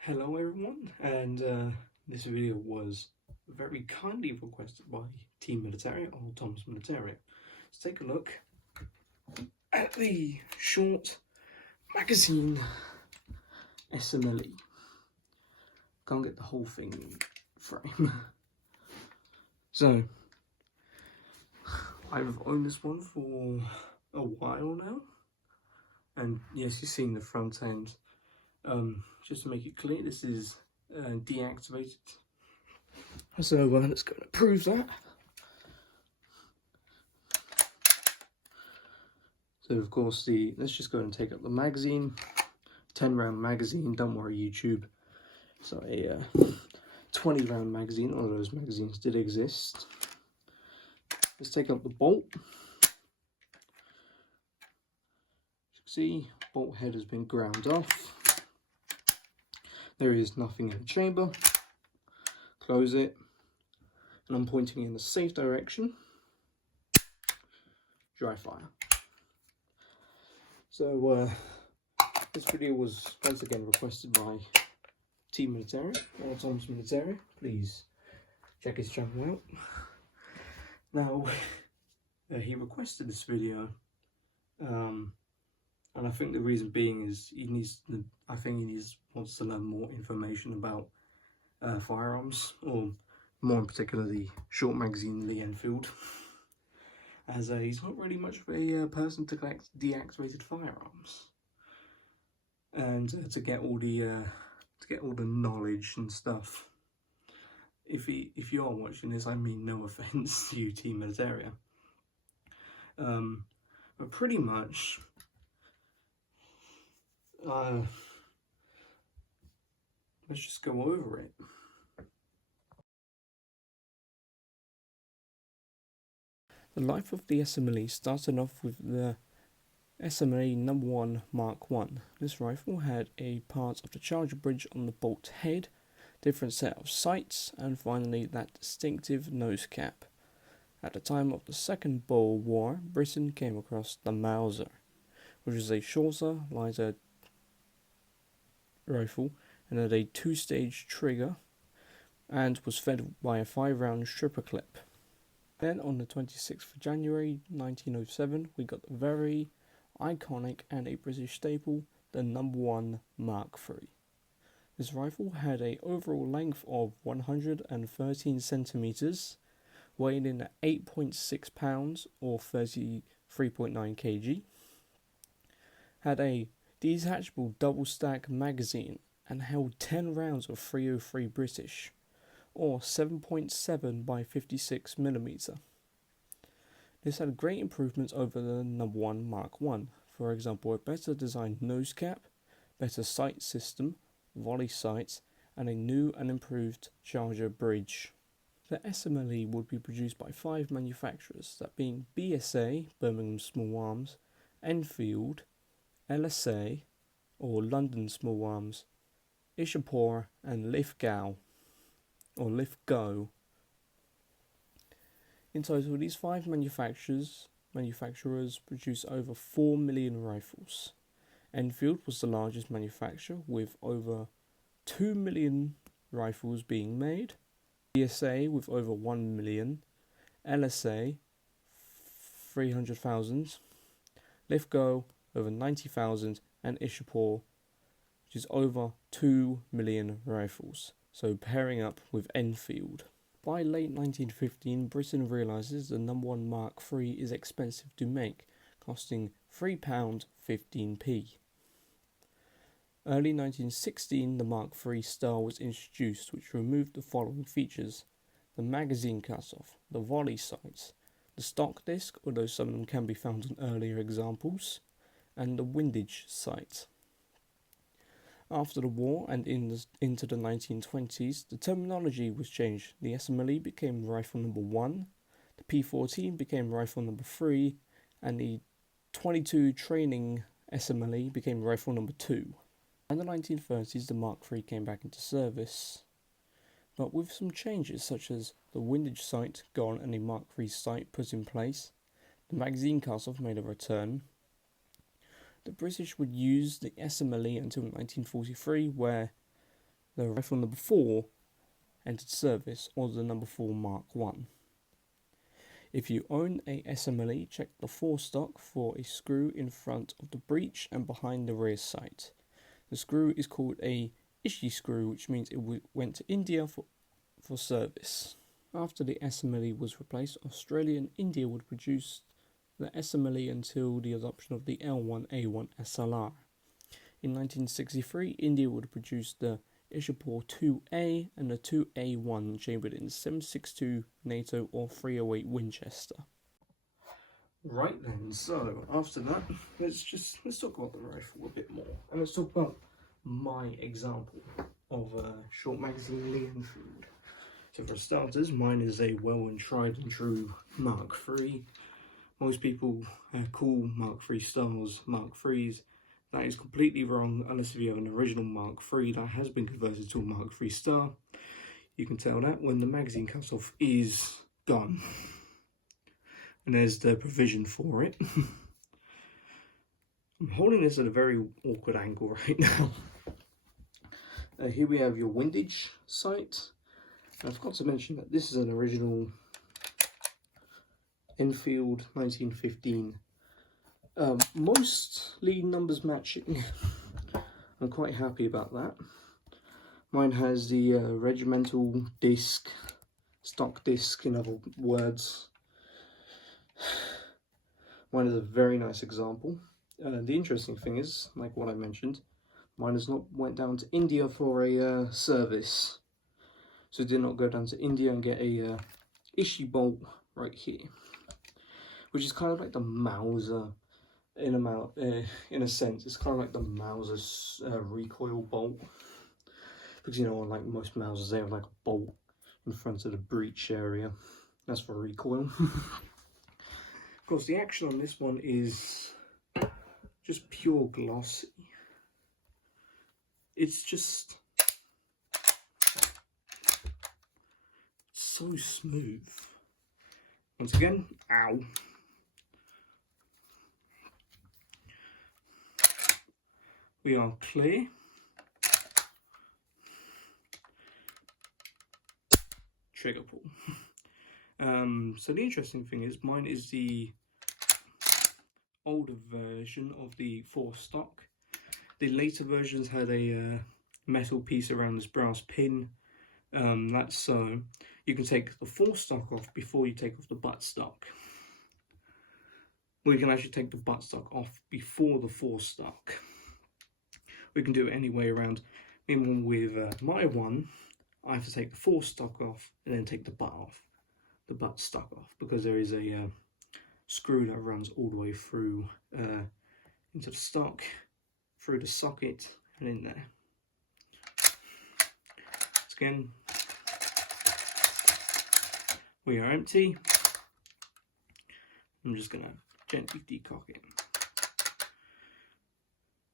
Hello everyone, and this video was very kindly requested by Team Military or Tom's Military. Let's take a look at the short magazine SMLE. Can't get the whole thing in frame. So, I've owned this one for a while now, and yes, you've seen the front end. Just to make it clear, this is deactivated. So let's go and prove that. So of course let's just go and take up the magazine, 10 round magazine, don't worry YouTube. So a 20 round magazine, all those magazines did exist. Let's take up the bolt. As you can see, bolt head has been ground off. There is nothing in the chamber. Close it, and I'm pointing in the safe direction. Dry fire. So this video was once again requested by Team Military or Tom's Military. Please check his channel out. Now he requested this video, and I think the reason being is wants to learn more information about firearms, or more in particular the short magazine Lee Enfield, as he's not really much of a person to collect deactivated firearms, and to get all the knowledge and stuff. If you are watching this, I mean no offense to you, Team Militaria, but pretty much let's just go over it. The life of the SMLE started off with the SMLE No. 1 Mark 1. This rifle had a part of the charger bridge on the bolt head, different set of sights, and finally that distinctive nose cap. At the time of the Second Boer War, Britain came across the Mauser, which is a shorter, lighter rifle and had a 2-stage trigger and was fed by a 5-round stripper clip. Then on the 26th of January 1907 we got the very iconic and a British staple, the No. 1 Mark III. This rifle had an overall length of 113 centimeters, weighed in at 8.6 pounds or 33.9 kg, had a detachable double stack magazine and held 10 rounds of 303 British, or 7.7 by 56mm. This had great improvements over the No. 1 Mark 1, for example a better designed nose cap, better sight system, volley sights, and a new and improved charger bridge. The SMLE would be produced by 5 manufacturers, that being BSA, Birmingham Small Arms, Enfield, LSA, or London Small Arms, Ishapore, and Lithgow, or Lithgow. In total, these 5 manufacturers produced over 4 million rifles. Enfield was the largest manufacturer, with over 2 million rifles being made, BSA with over 1 million, LSA 300,000, Lithgow over 90,000, and Ishapore, which is over 2 million rifles, so pairing up with Enfield. By late 1915, Britain realises the No. 1 Mark III is expensive to make, costing £3.15. Early 1916, the Mark III style was introduced, which removed the following features: the magazine cutoff, the volley sights, the stock disc, although some of them can be found on earlier examples, and the windage sight. After the war and into the 1920s, the terminology was changed. The SMLE became rifle No. 1, the P14 became rifle No. 3, and the 22 training SMLE became rifle No. 2. In the 1930s, the Mark III came back into service, but with some changes such as the windage sight gone and a Mark III sight put in place. The magazine cutoff made a return. The British would use the SMLE until 1943, where the rifle number 4 entered service or the number 4 Mark 1. If you own a SMLE, check the forestock for a screw in front of the breech and behind the rear sight. The screw is called a Ishi screw, which means it went to India for service. After the SMLE was replaced, Australia and India would produce the SMLE until the adoption of the L1A1 SLR. In 1963, India would produce the Ishapur 2A and the 2A1 chambered in 7.62 NATO or 308 Winchester. Right then, so after that, let's talk about the rifle a bit more, and let's talk about my example of a short magazine Lee Enfield. So for starters, mine is a well and tried and true Mark III. Most people call Mark III styles Mark IIIs. That is completely wrong unless if you have an original Mark III that has been converted to a Mark III star. You can tell that when the magazine cutoff is gone. And there's the provision for it. I'm holding this at a very awkward angle right now. Here we have your windage sight. I forgot to mention that this is an original Enfield 1915. Most lead numbers matching. I'm quite happy about that. Mine has the regimental disc, stock disc in other words. Mine is a very nice example. The interesting thing is, like what I mentioned, mine has not went down to India for a service. So it did not go down to India and get a Ishi bolt right here, which is kind of like the Mauser in a sense. It's kind of like the Mauser's recoil bolt, because you know, like most Mausers, they have like a bolt in front of the breech area. That's for recoil. Of course, the action on this one is just pure glossy. It's just so smooth. Once again, ow. We are clear. Trigger pull. So the interesting thing is, mine is the older version of the 4 stock. The later versions had a metal piece around this brass pin. That's so you can take the 4 stock off before you take off the buttstock. Well, you can actually take the buttstock off before the 4 stock. We can do it any way around. Even with my one, I have to take the 4 stock off and then take the butt off, the buttstock off, because there is a screw that runs all the way through into the stock, through the socket, and in there. Again, we are empty. I'm just going to gently decock it.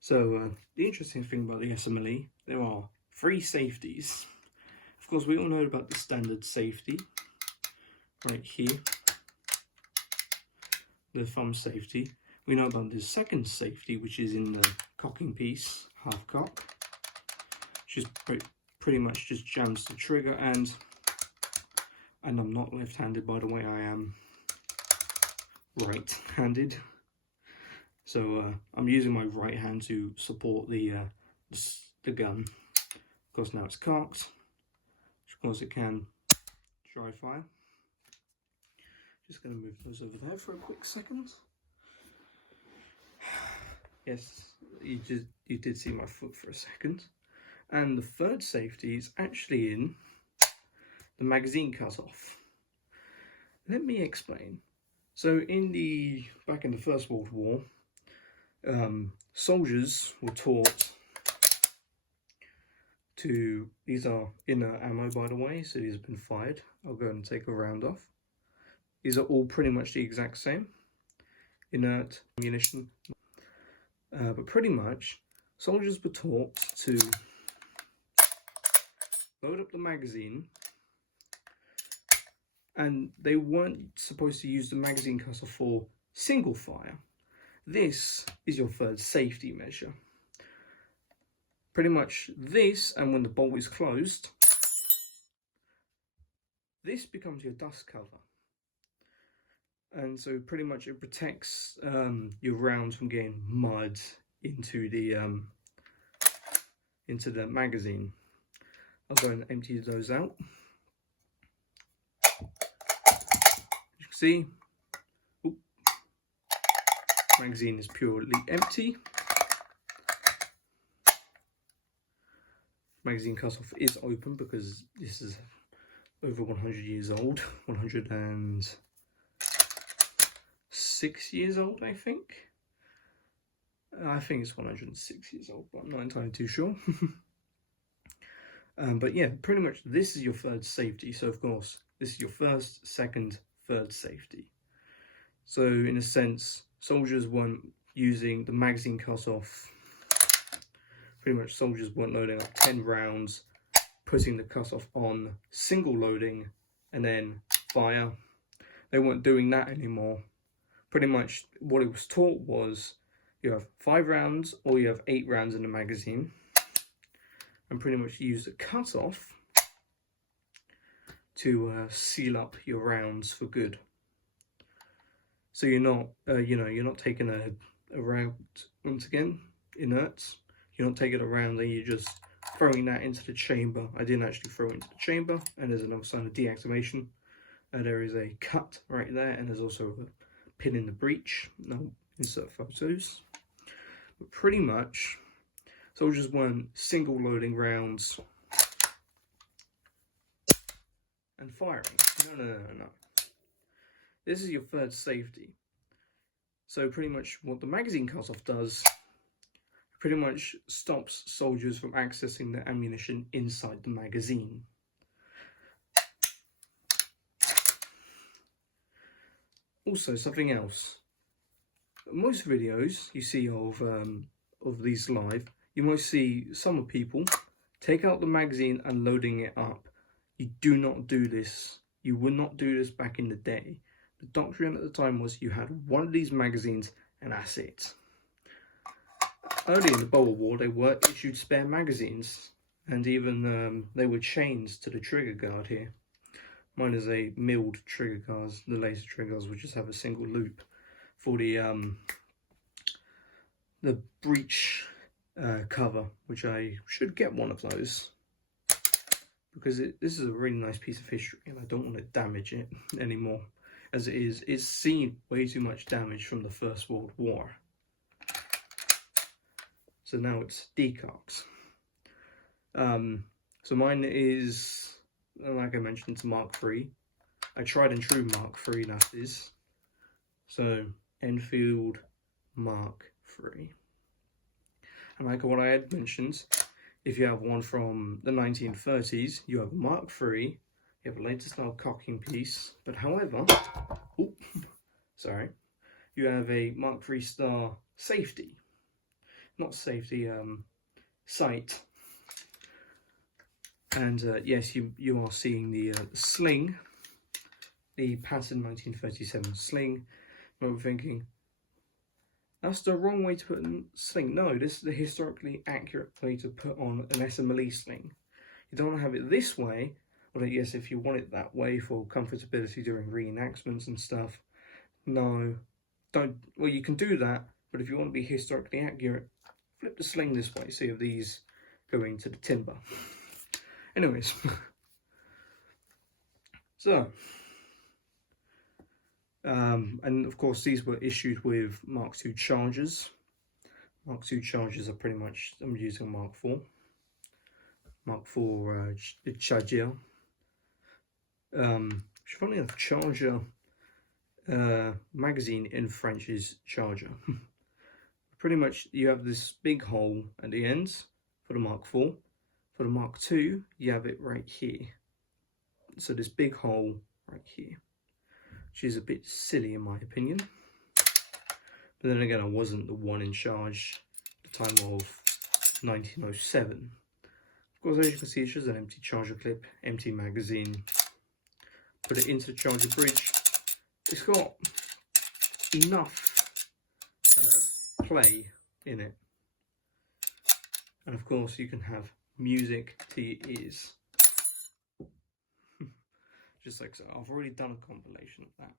So the interesting thing about the SMLE, there are 3 safeties. Of course, we all know about the standard safety right here, the thumb safety. We know about the second safety, which is in the cocking piece, half cock, which is pretty much just jams the trigger, and I'm not left-handed, by the way, I am right-handed. So I'm using my right hand to support the gun. Of course, now it's cocked. Of course, it can dry fire. Just going to move those over there for a quick second. Yes, you did see my foot for a second. And the third safety is actually in the magazine cutoff. Let me explain. So back in the First World War, soldiers were taught to, these are inert ammo by the way, so these have been fired. I'll go and take a round off. These are all pretty much the exact same, inert ammunition. But pretty much, soldiers were taught to load up the magazine, and they weren't supposed to use the magazine cutter for single fire. This is your third safety measure. pretty much this, and when the bolt is closed, this becomes your dust cover. And so pretty much it protects your rounds from getting mud into the magazine. I'll go and empty those out. As you can see, magazine is purely empty. Magazine cutoff is open because this is over 100 years old, 106 years old, I think. I think it's 106 years old, but I'm not entirely too sure. But yeah, pretty much this is your third safety. So of course, this is your first, second, third safety. So in a sense, soldiers weren't using the magazine cutoff. Pretty much soldiers weren't loading up 10 rounds, putting the cutoff on, single loading, and then fire. They weren't doing that anymore. Pretty much what it was taught was you have 5 rounds or you have 8 rounds in the magazine, and pretty much use the cutoff to seal up your rounds for good. So you're not, you're not taking a round, once again, inert. You're not taking a round and you're just throwing that into the chamber. I didn't actually throw it into the chamber, and there's another sign of deactivation. There is a cut right there, and there's also a pin in the breech. I'll insert photos. But pretty much, soldiers weren't single loading rounds and firing. No. This is your third safety. So pretty much what the magazine cutoff does, pretty much stops soldiers from accessing the ammunition inside the magazine. Also, something else. Most videos you see of these live, you might see some people take out the magazine and loading it up. You do not do this. You would not do this back in the day. The doctrine at the time was you had one of these magazines and that's it. Early in the Boer War, they were issued spare magazines, and even they were chained to the trigger guard here. Mine is a milled trigger guard. The later trigger guards would just have a single loop for the breech cover, which I should get one of those, because this is a really nice piece of history and I don't want to damage it anymore. As it is, it's seen way too much damage from the First World War. So now it's decarks. So mine is, like I mentioned, it's Mark III. I tried and true Mark III, that is. So Enfield Mark III. And like what I had mentioned, if you have one from the 1930s, you have a Mark III, you have a later style cocking piece, but however, you have a Mark III star safety. Not safety, sight. And yes, you are seeing the Sling, the pattern 1937 Sling. I remember thinking, that's the wrong way to put a sling. No, this is the historically accurate way to put on an SMLE sling. You don't want to have it this way. Well, yes, if you want it that way for comfortability during reenactments and stuff. No, don't. Well, you can do that, but if you want to be historically accurate, flip the sling this way, so you have these going to the timber. Anyways, so, and of course these were issued with Mark II chargers. Mark II chargers are pretty much, I'm using Mark IV. Mark IV Charger. Funny enough, Charger magazine in French is Charger. Pretty much you have this big hole at the end for the Mark IV. For the Mark II, you have it right here. So this big hole right here, which is a bit silly in my opinion. But then again, I wasn't the one in charge at the time of 1907. Of course, as you can see, it's just an empty charger clip, empty magazine. Put it into the charger bridge. It's got enough play in it. And of course you can have music to your ears. Just like so. I've already done a compilation of that.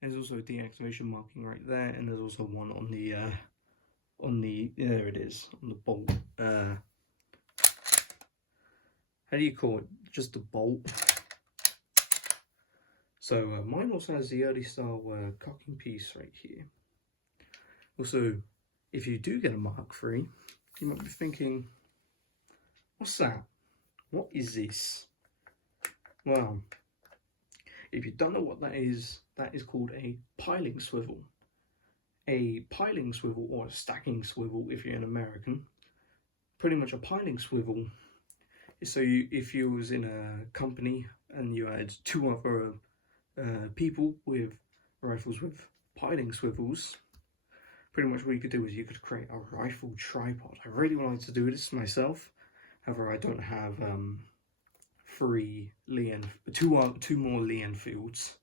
There's also a deactivation marking right there, and there's also one on the there it is, on the bolt. How do you call it? Just a bolt. So mine also has the early style cocking piece right here. Also, if you do get a Mark III, you might be thinking, what's that? What is this? Well, if you don't know what that is called a piling swivel. A piling swivel, or a stacking swivel if you're an American. Pretty much a piling swivel. So if you was in a company and you had two other people with rifles with piling swivels, pretty much what you could do is you could create a rifle tripod. I really wanted to do this myself, however I don't have two more Lee Enfields.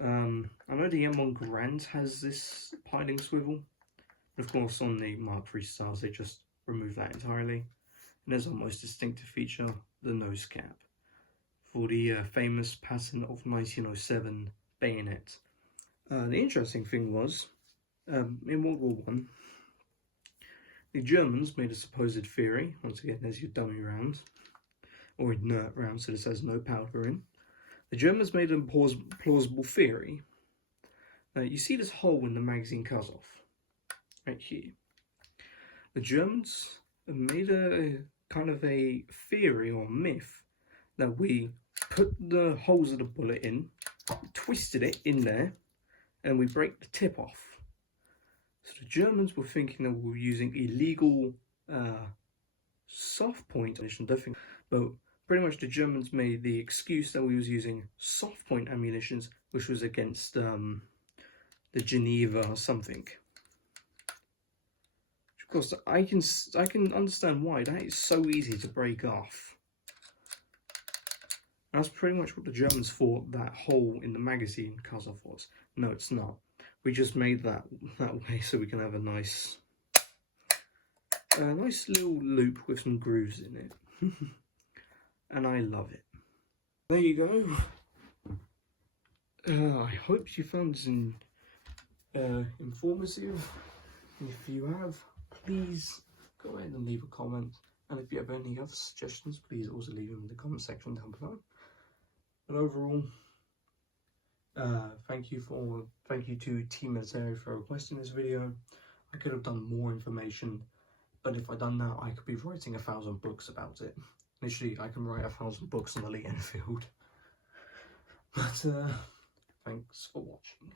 I know the M1 Garand has this piling swivel, but of course on the Mark III styles they just remove that entirely. And as our most distinctive feature, the nose cap for the famous pattern of 1907 bayonet. The interesting thing was, in World War I, the Germans made a supposed theory. Once again, there's your dummy round, or inert round, so this has no powder in. The Germans made a plausible theory. You see this hole in the magazine cut-off, right here. The Germans made a kind of a theory or myth that we put the holes of the bullet in, twisted it in there, and we break the tip off. So the Germans were thinking that we were using illegal soft point ammunition, but pretty much the Germans made the excuse that we was using soft point ammunitions, which was against the Geneva or something. Of course, I can understand why. That is so easy to break off. And that's pretty much what the Germans thought that hole in the magazine cut-off was. No, it's not. We just made that way so we can have a nice little loop with some grooves in it. And I love it. There you go. I hope you found this informative. If you have, please go ahead and leave a comment. And if you have any other suggestions, please also leave them in the comment section down below. But overall, thank you to Team Military for requesting this video. I could have done more information, but if I'd done that, I could be writing 1,000 books about it. Literally, I can write 1,000 books on the Lee Enfield. But thanks for watching.